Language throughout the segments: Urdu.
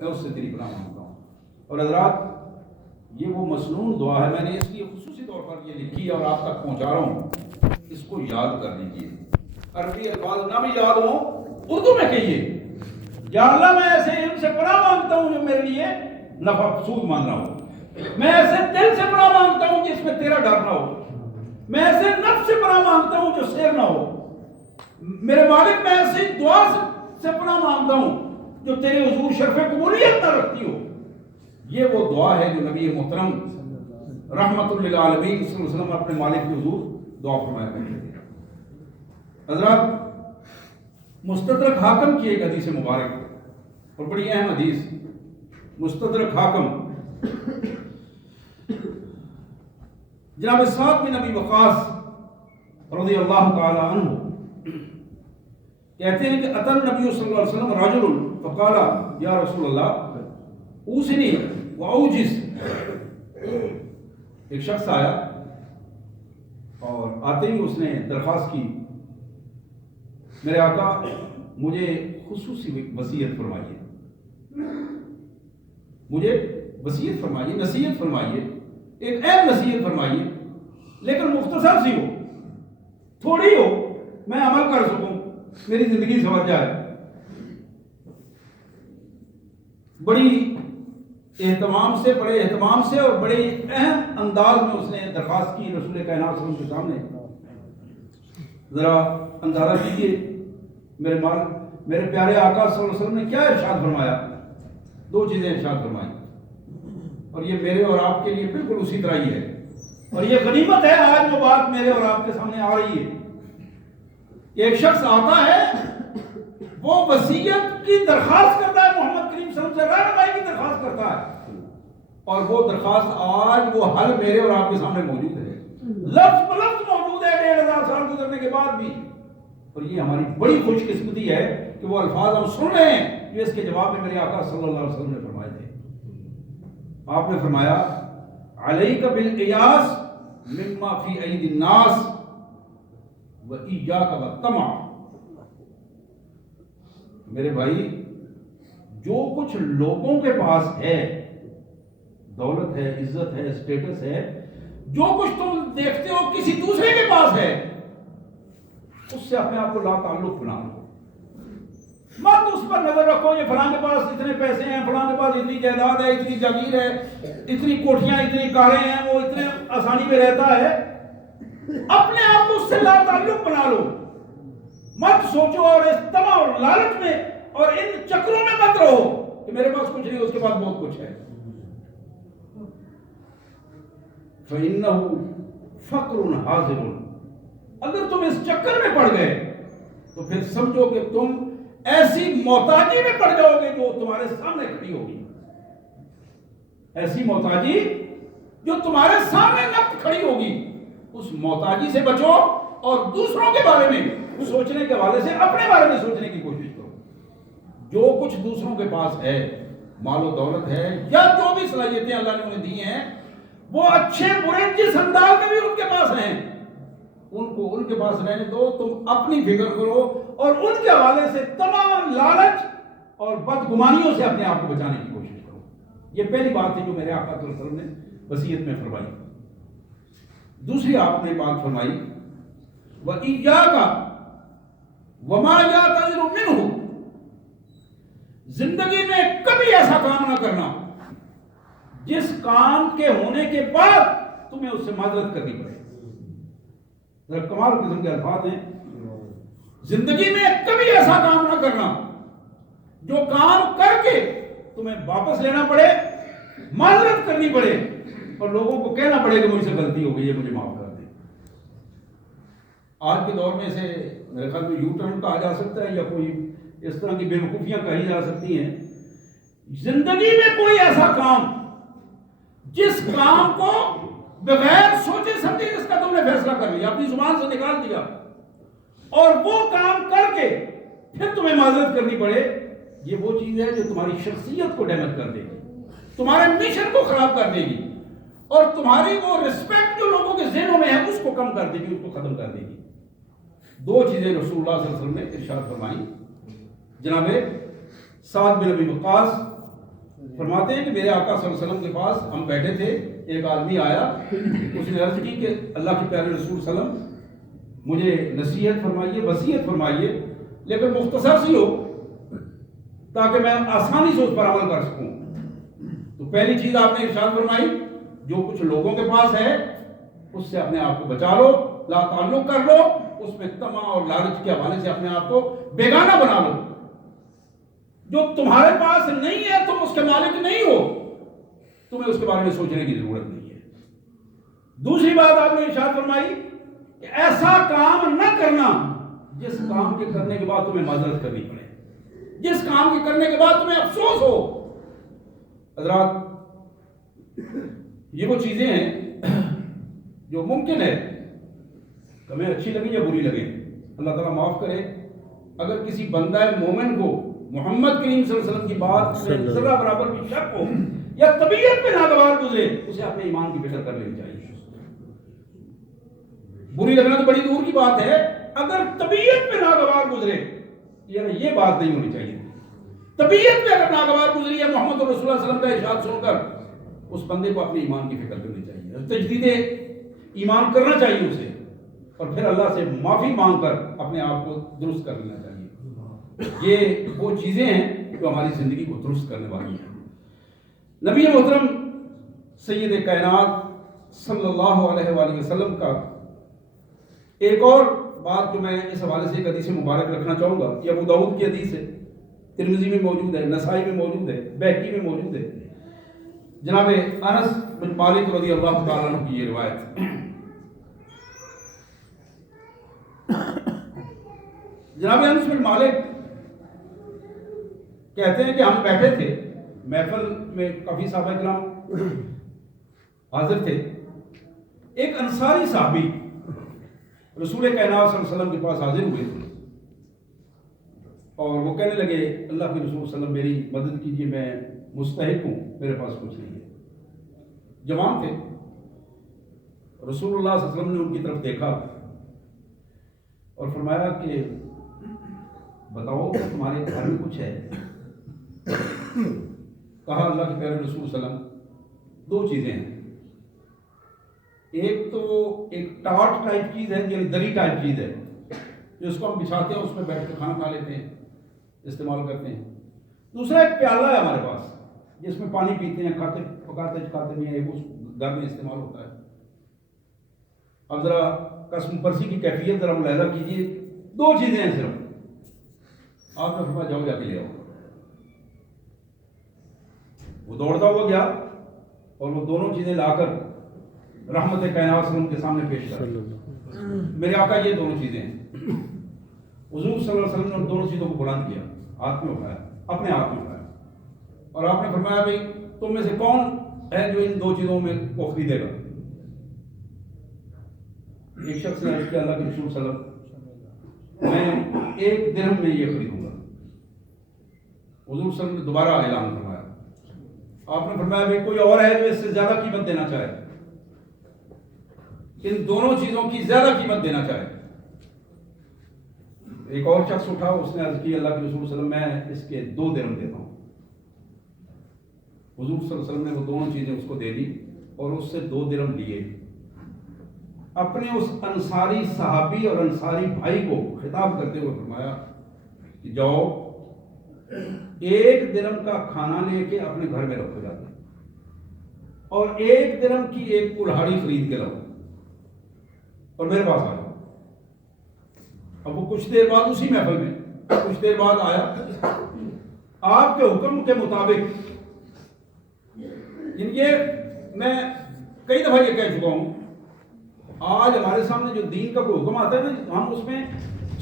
میں اس سے تیری پناہ مانگتا ہوں. اور حضرات یہ وہ مسنون دعا ہے، میں نے اس لیے خصوصی طور پر یہ لکھی اور آپ تک پہنچا رہا ہوں. اس کو یاد کر لیجیے، عربی الفاظ نہ بھی یاد ہوں اردو میں کہیے، یا اللہ میں ایسے علم سے پناہ مانگتا ہوں جو میرے لیے نفع سود مان رہا ہو. میں ایسے دل سے پناہ مانگتا ہوں جس میں تیرا ڈر نہ ہو. میں ایسے نفس سے پناہ مانگتا ہوں جو سیر نہ ہو. میرے مالک میں ایسی دعا سے پناہ مانگتا ہوں جو تیرے حضور شرف قبولیت نہ رکھتی ہو. یہ وہ دعا ہے جو نبی محترم رحمت للعالمین صلی اللہ علیہ وسلم اپنے مالک کے حضور دعا فرمایا کرتے تھے. حضرات مستدرک حاکم کی ایک حدیث مبارک اور بڑی اہم حدیث، مستدرک حاکم جناب سعد بن ابی وقاص رضی اللہ تعالی عنہ کہتے ہیں کہ اتى النبی صلی اللہ علیہ وسلم رجل فقال یا رسول اللہ اوصنی واوجز. ایک شخص آیا اور آتے ہی اس نے درخواست کی، میرے آقا مجھے خصوصی وصیت فرمائیے، مجھے وصیت فرمائیے، نصیحت فرمائیے، ایک اہم نصیحت فرمائیے، لیکن مختصر سی ہو، تھوڑی ہو، میں عمل کر سکوں، میری زندگی سنور جائے. بڑی اہتمام سے، بڑے اہتمام سے اور بڑے اہم انداز میں اس نے درخواست کی رسول کائنات صلی اللہ علیہ وسلم کے سامنے. ذرا اندازہ کیجیے میرے پیارے آقا صلی اللہ علیہ وسلم نے کیا ارشاد فرمایا. دو چیزیں ارشاد فرمائی اور یہ میرے اور آپ کے لیے بالکل اسی طرح ہی ہے، اور یہ غنیمت ہے آج وہ بات میرے اور آپ کے سامنے آ رہی ہے. ایک شخص آتا ہے، وہ وصیت کی درخواست کرتا ہے، محمد کریم صلی اللہ علیہ وسلم سے رہنمائی کی درخواست کرتا ہے، اور وہ درخواست آج وہ حل میرے اور آپ کے سامنے موجود ہے، لفظ بلفظ موجود ہے 1500 سال گزرنے کے بعد بھی. اور یہ ہماری بڑی خوش قسمتی ہے کہ وہ الفاظ ہم سن رہے ہیں جو اس کے جواب میں میرے آقا صلی اللہ علیہ وسلم نے فرمائے تھے. آپ نے فرمایا علیک بالقیاس مما فی ایدی الناس وإیاک والطمع. میرے بھائی جو کچھ لوگوں کے پاس ہے، دولت ہے، عزت ہے، اسٹیٹس ہے، جو کچھ تم دیکھتے ہو کسی دوسرے کے پاس ہے، اس سے اپنے آپ کو لا تعلق بنا لو. مت اس پر نظر رکھو یہ فلاں کے پاس اتنے پیسے ہیں، فلاں کے پاس اتنی جائیداد ہے، اتنی جاگیر ہے، اتنی کوٹھیاں، اتنی کاریں ہیں، وہ اتنے آسانی میں رہتا ہے. اپنے آپ کو اس سے لا تعلق بنا لو. مت سوچو اور اس طمع اور لالچ میں اور ان چکروں میں مت رہو کہ میرے پاس کچھ نہیں، اس کے پاس بہت کچھ ہے. فَإِنَّهُ فَقْرٌ حَاضِرٌ. اگر تم اس چکر میں پڑ گئے تو پھر سمجھو کہ تم ایسی محتاجی میں پڑ جاؤ گے جو تمہارے سامنے کھڑی ہوگی. ایسی محتاجی جو تمہارے سامنے نقد کھڑی ہوگی، اس محتاجی سے بچو اور دوسروں کے بارے میں سوچنے کے حوالے سے اپنے بارے میں سوچنے کی کوشش کرو. جو کچھ دوسروں کے پاس ہے، مال و دولت ہے یا جو بھی صلاحیتیں اللہ نے انہیں دی ہیں، وہ اچھے برے جس انداز میں بھی ان کے پاس ہیں، ان کو ان کے پاس رہنے دو. تم اپنی فکر کرو اور ان کے حوالے سے تمام لالچ اور بدگمانیوں سے اپنے آپ کو بچانے کی کوشش کرو. یہ پہلی بات تھی جو میرے آقا صلی اللہ علیہ وسلم نے وصیت میں فرمائی. دوسری آپ نے بات فرمائی وَإِيَّاكَ وَمَا يَعْتَذِرُ مِنْهُ. زندگی میں کبھی ایسا کام نہ کرنا جس کام کے ہونے کے بعد تمہیں اس سے معذرت کرنی پڑے. ذرا کمال قسم کے الفاظ ہیں. زندگی میں کبھی ایسا کام نہ کرنا جو کام کر کے تمہیں واپس لینا پڑے، معذرت کرنی پڑے اور لوگوں کو کہنا پڑے کہ مجھ سے غلطی ہو گئی ہے، مجھے معاف کر دیں. آج کے دور میں سے میرے خیال میں یو ٹرن کہا جا سکتا ہے یا کوئی اس طرح کی بے وقوفیاں کہی جا سکتی ہیں. زندگی میں کوئی ایسا کام جس کام کو بغیر سوچے سمجھے جس کا تم نے فیصلہ کر لیا، اپنی زبان سے نکال دیا، اور وہ کام کر کے پھر تمہیں معذرت کرنی پڑے، یہ وہ چیز ہے جو تمہاری شخصیت کو ڈیمیج کر دے گی، تمہارے مشن کو خراب کر دے گی، اور تمہاری وہ رسپیکٹ جو لوگوں کے ذہنوں میں ہے اس کو کم کر دے گی، اس کو ختم کر دے گی. دو چیزیں رسول اللہ صلی اللہ علیہ وسلم نے ارشاد فرمائی. جناب سعد بن ابی وقاص فرماتے ہیں کہ میرے آقا صلی اللہ علیہ وسلم کے پاس ہم بیٹھے تھے، ایک آدمی آیا، اس نے عرض کی کہ اللہ کے پیارے رسول صلی اللہ علیہ وسلم مجھے نصیحت فرمائیے، وصیت فرمائیے، لیکن مختصر سی ہو تاکہ میں آسانی سے اس پر عمل کر سکوں۔ تو پہلی چیز آپ نے ارشاد فرمائی، جو کچھ لوگوں کے پاس ہے اس سے اپنے آپ کو بچا لو، لا تعلق کر لو، اس میں طمع اور لالچ کے حوالے سے اپنے آپ کو بیگانہ بنا لو۔ جو تمہارے پاس نہیں ہے تم اس کے مالک نہیں ہو، تمہیں اس کے بارے میں سوچنے کی ضرورت نہیں ہے۔ دوسری بات آپ نے ارشاد فرمائی کہ ایسا کام نہ کرنا جس کام کے کرنے کے بعد تمہیں معذرت کرنی پڑے، جس کام کے کرنے کے بعد تمہیں افسوس ہو۔ حضرات، یہ وہ چیزیں ہیں جو ممکن ہے کہ ہمیں اچھی لگیں یا بری لگیں، اللہ تعالیٰ معاف کرے۔ اگر کسی بندہ مومن کو محمد کریم صلی اللہ علیہ وسلم کی بات میں ذرہ برابر بھی شک ہو یا طبیعت میں ناگوار گزرے، اسے اپنے ایمان کی فکر کر لینی چاہیے۔ بری لگنا تو بڑی دور کی بات ہے، اگر طبیعت میں ناگوار گزرے، یعنی یہ بات نہیں ہونی چاہیے۔ طبیعت میں اگر ناگوار گزری ہے محمد رسول اللہ صلی اللہ علیہ وسلم کا ارشاد سن کر، اس بندے کو اپنے ایمان کی فکر کرنی چاہیے، تجدید ایمان کرنا چاہیے اسے، اور پھر اللہ سے معافی مانگ کر اپنے آپ کو درست کر لینا چاہیے۔ یہ وہ چیزیں ہیں جو ہماری زندگی کو درست کرنے والی ہیں۔ نبی محترم سید کائنات صلی اللہ علیہ وآلہ وسلم کا ایک اور بات جو میں اس حوالے سے ایک حدیث مبارک رکھنا چاہوں گا، یہ ابو داؤد کی حدیث ہے، ترمذی میں موجود ہے، نسائی میں موجود ہے، بیہقی میں موجود ہے۔ جناب انس بن مالک رضی اللہ تعالیٰ عنہ کی یہ روایت، جناب انس بن مالک کہتے ہیں کہ ہم بیٹھے تھے محفل میں، کافی صحابہ کرام حاضر تھے، ایک انصاری صحابی رسول کائنات صلی اللہ علیہ وسلم کے پاس حاضر ہوئے اور وہ کہنے لگے اللہ کے رسول صلی اللہ علیہ وسلم میری مدد کیجیے، میں مستحق ہوں، میرے پاس کچھ نہیں ہے۔ جوان تھے۔ رسول اللہ صلی اللہ علیہ وسلم نے ان کی طرف دیکھا اور فرمایا کہ بتاؤ کہ تمہارے گھر میں کچھ ہے؟ کہا اللہ کے پیارے رسول صلی اللہ علیہ وسلم دو چیزیں ہیں، ایک تو ایک ٹاٹ ٹائپ چیز ہے، یعنی دری ٹائپ چیز ہے، جس کو ہم بچھاتے ہیں، اس میں بیٹھ کے کھانا کھا لیتے ہیں، استعمال کرتے ہیں۔ دوسرا ایک پیالہ ہے ہمارے پاس جس میں پانی پیتے ہیں، کھاتے پکاتے چکاتے ہیں، اس گھر میں استعمال ہوتا ہے۔ اب ذرا قسم پرسی کی کیفیت ذرا ملاحظہ کیجیے، دو چیزیں ہیں صرف، آپ نے فرمایا جاؤ جا کے لے آؤ۔ وہ دوڑتا ہوا گیا اور وہ دونوں چیزیں لا کر رحمت کائنات صلی اللہ علیہ وسلم کے سامنے پیش کر، میرے آقا یہ دونوں چیزیں ہیں۔ حضور صلی اللہ علیہ وسلم نے دونوں چیزوں کو بلند کیا، ہاتھ میں اٹھایا، اپنے ہاتھ میں اٹھایا، اور آپ نے فرمایا بھائی تم میں سے کون ہے جو ان دو چیزوں میں کو خریدے گا؟ ایک شخص نے عرض کیا اللہ کے رسول صلی اللہ علیہ وسلم میں 1 درہم میں یہ خریدوں گا۔ حضور صلی اللہ علیہ وسلم نے دوبارہ اعلان فرمایا، آپ نے فرمایا بھائی کوئی اور ہے جو اس سے زیادہ قیمت دینا چاہے، ان دونوں چیزوں کی زیادہ قیمت دینا چاہے؟ ایک اور شخص اٹھا، اس نے عرض کی اللہ کے رسول صلی اللہ علیہ وسلم میں اس کے 2 درہم دیتا ہوں۔ حضور صلی اللہ علیہ وسلم نے وہ دونوں چیزیں اس کو دے دی اور اس سے 2 درہم لیے، اپنے اس انصاری صحابی اور انصاری بھائی کو خطاب کرتے ہوئے فرمایا کہ جاؤ 1 درہم کا کھانا لے کے اپنے گھر میں رکھو جاتے اور 1 درہم کی ایک کلہاڑی خرید کے لاؤ اور میرے پاس آ جاؤ۔ اب وہ کچھ دیر بعد اسی محفل میں کچھ دیر بعد آیا، آپ کے حکم کے مطابق، یہ میں کئی دفعہ یہ کہہ چکا ہوں، آج ہمارے سامنے جو دین کا کوئی حکم آتا ہے نا، ہم اس میں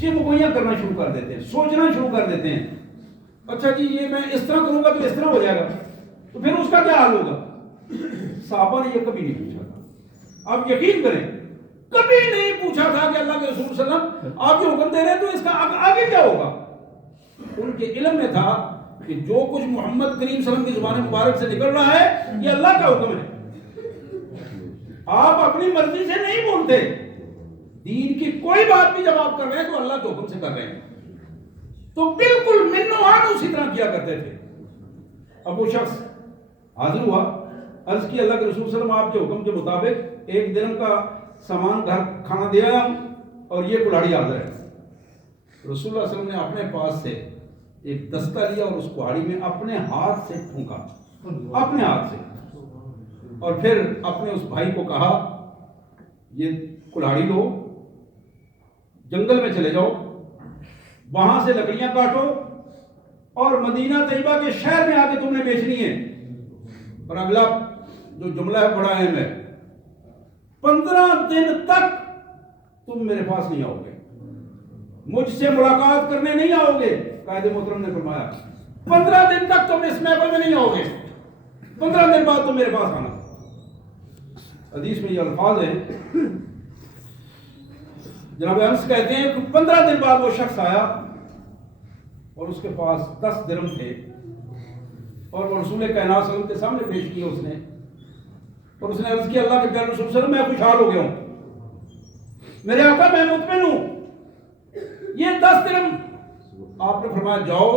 چمگوئیاں کرنا شروع کر دیتے ہیں، سوچنا شروع کر دیتے ہیں، اچھا جی یہ میں اس طرح کروں گا تو اس طرح ہو جائے گا، تو پھر اس کا کیا حال ہوگا؟ صحابہ نے یہ کبھی نہیں پوچھا تھا، آپ یقین کریں کبھی نہیں پوچھا تھا کہ اللہ کے رسول صلی اللہ علیہ وسلم آپ جو حکم دے رہے ہیں تو اس کا آگے کیا ہوگا۔ ان کے علم میں تھا کہ جو کچھ محمد کریم صلی اللہ علیہ وسلم کی زبان مبارک سے نکل رہا ہے یہ اللہ کا حکم ہے، آپ اپنی مرضی سے نہیں بولتے، دین کی کوئی بات بھی جب آپ کر رہے ہیں تو اللہ کے حکم سے کر رہے ہیں، تو بالکل منو آن اسی طرح کیا کرتے تھے۔ اب وہ شخص حاضر ہوا، عرض کی اللہ کے رسول صلی اللہ علیہ وسلم آپ کے حکم کے مطابق 1 درہم کا سامان گھر کھانا دیا ہم اور یہ کلاڑی حاضر ہے۔ رسول اللہ صلی اللہ علیہ وسلم نے اپنے پاس سے ایک دستہ لیا اور اس کلاڑی میں اپنے ہاتھ سے پھونکا، اپنے ہاتھ سے، اور پھر اپنے اس بھائی کو کہا یہ کلاڑی لو، جنگل میں چلے جاؤ، وہاں سے لکڑیاں کاٹو اور مدینہ طیبہ کے شہر میں آ کے تم نے بیچنی ہے۔ اور اگلا جو جملہ ہے بڑا اہم ہے، 15 دن تک تم میرے پاس نہیں آؤ گے، مجھ سے ملاقات کرنے نہیں آؤ گے۔ قائد محترم نے فرمایا 15 دن تک تم اس محفل میں نہیں آؤ گے، 15 دن بعد تم میرے پاس آنا۔ حدیث میں یہ الفاظ ہیں، جناب انس کہتے ہیں کہ 15 دن بعد وہ شخص آیا اور اس کے پاس 10 درہم تھے اور وہ رسول کائنات صلی اللہ علیہ وسلم کے سامنے پیش کیے اس نے، اور اس نے عرض کی اللہ کے پیارے رسول صلی اللہ علیہ وسلم میں خوشحال ہو گیا ہوں، میرے آقا میں مطمئن ہوں، یہ 10 درہم۔ آپ نے فرمایا جاؤ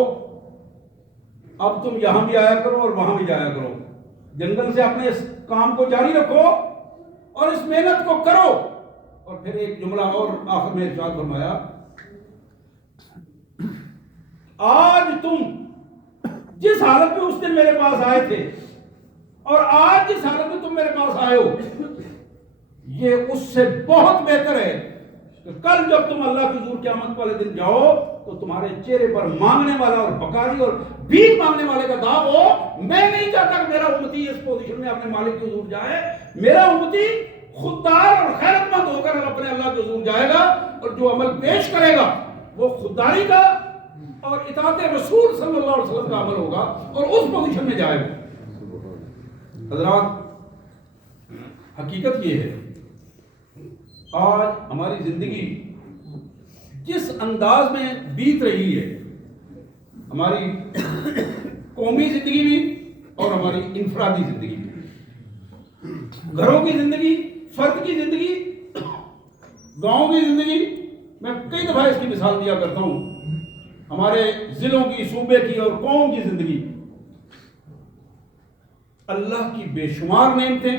اب تم یہاں بھی آیا کرو اور وہاں بھی جایا کرو، جنگل سے اپنے اس کام کو جاری رکھو اور اس محنت کو کرو۔ اور پھر ایک جملہ اور آخر میں ارشاد فرمایا آج تم جس حالت میں اس دن میرے پاس آئے تھے اور آج جس حالت میں تم میرے پاس آئے ہو، یہ اس سے بہت بہتر ہے کہ کل جب تم اللہ کی حضور قیامت والے دن جاؤ تو تمہارے چہرے پر مانگنے والا اور بکاری اور بھیک مانگنے والے کا داغ ہو۔ میں نہیں چاہتا کہ میرا امتی اس پوزیشن میں اپنے مالک کی حضور جائے، میرا امتی خوددار اور خیرت مند ہو کر اپنے اللہ کے حضور جائے گا، اور جو عمل پیش کرے گا وہ خودداری کا اور اطاعت رسول صلی اللہ علیہ وسلم کا عمل ہوگا اور اس پوزیشن میں جائے گا۔ حضرات حقیقت یہ ہے آج ہماری زندگی جس انداز میں بیت رہی ہے، ہماری قومی زندگی بھی اور ہماری انفرادی زندگی بھی، گھروں کی زندگی، فرد کی زندگی، گاؤں کی زندگی، میں کئی دفعہ اس کی مثال دیا کرتا ہوں، ہمارے ضلعوں کی، صوبے کی اور قوم کی زندگی، اللہ کی بے شمار نعمتیں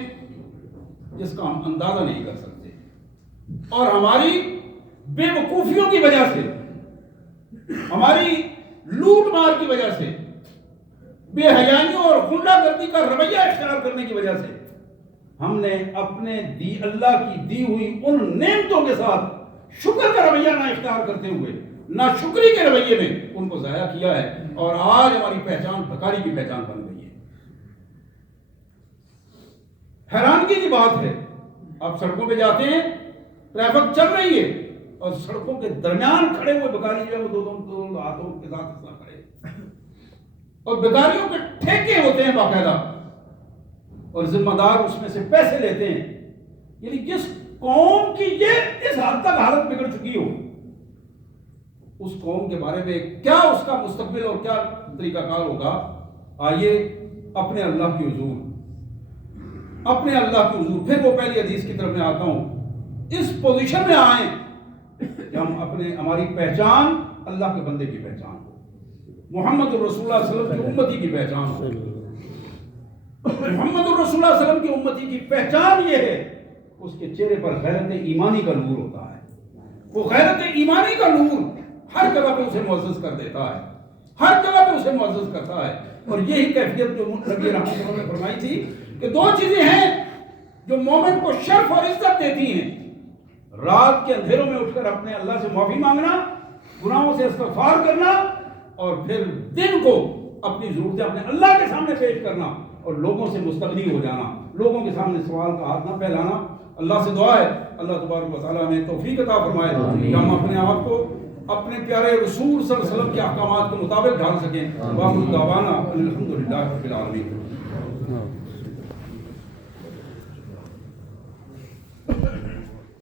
جس کا ہم اندازہ نہیں کر سکتے، اور ہماری بے وقوفیوں کی وجہ سے، ہماری لوٹ مار کی وجہ سے، بے حیائیوں اور غنڈہ گردی کا رویہ اختیار کرنے کی وجہ سے ہم نے اپنے اللہ کی دی ہوئی ان نعمتوں کے ساتھ شکر کا رویہ نہ اختیار کرتے ہوئے نہ شکری کے رویے میں ان کو ضائع کیا ہے، اور آج ہماری پہچان بھکاری کی پہچان بن گئی ہے۔ حیرانگی کی بات ہے، آپ سڑکوں پہ جاتے ہیں، ٹریفک چل رہی ہے اور سڑکوں کے درمیان کھڑے ہوئے بھکاری جو ہے وہ دو ہاتھوں کے ساتھ اس طرح کھڑے، اور بھکاریوں کے ٹھیکے ہوتے ہیں باقاعدہ، اور ذمہ دار اس میں سے پیسے لیتے ہیں۔ یعنی جس قوم کی یہ اس حد تک حالت بگڑ چکی ہو، اس قوم کے بارے میں کیا اس کا مستقبل اور کیا طریقہ کار ہوگا؟ آئیے اپنے اللہ کی حضور، اپنے اللہ کی حضور، پھر وہ پہلی حدیث کی طرف میں آتا ہوں، اس پوزیشن میں آئیں کہ ہم ہماری پہچان اللہ کے بندے کی پہچان ہو، محمد الرسول اللہ صلی اللہ علیہ وسلم کی امتی کی پہچان ہو۔ محمد الرسول اللہ صلی اللہ علیہ وسلم کی امتی کی پہچان یہ ہے، اس کے چہرے پر غیرت ایمانی کا نور ہوتا ہے، وہ غیرت ایمانی کا نور ہر جگہ پہ اسے معزز کر دیتا ہے، ہر جگہ پہ اسے معزز کرتا ہے۔ اور یہی کیفیت جو نبی رحمت صلی اللہ علیہ وسلم نے فرمائی تھی کہ 2 چیزیں ہیں جو مومن کو شرف اور عزت دیتی ہیں، رات کے اندھیروں میں اٹھ کر اپنے اللہ سے معافی مانگنا، گناہوں سے استغفار کرنا، اور پھر دن کو اپنی ضرورتیں اپنے اللہ کے سامنے پیش کرنا اور لوگوں سے مستغنی ہو جانا، لوگوں کے سامنے سوال کا ہاتھ نہ پھیلانا۔ اللہ سے دعا ہے اللہ تبارک و تعالیٰ ہمیں توفیق عطا فرمائے کہ ہم اپنے آپ کو اپنے پیارے رسول صلی اللہ علیہ وسلم کے احکامات کے مطابق ڈھال سکیں۔ وآخر دعوانا الحمدللہ رب العالمین۔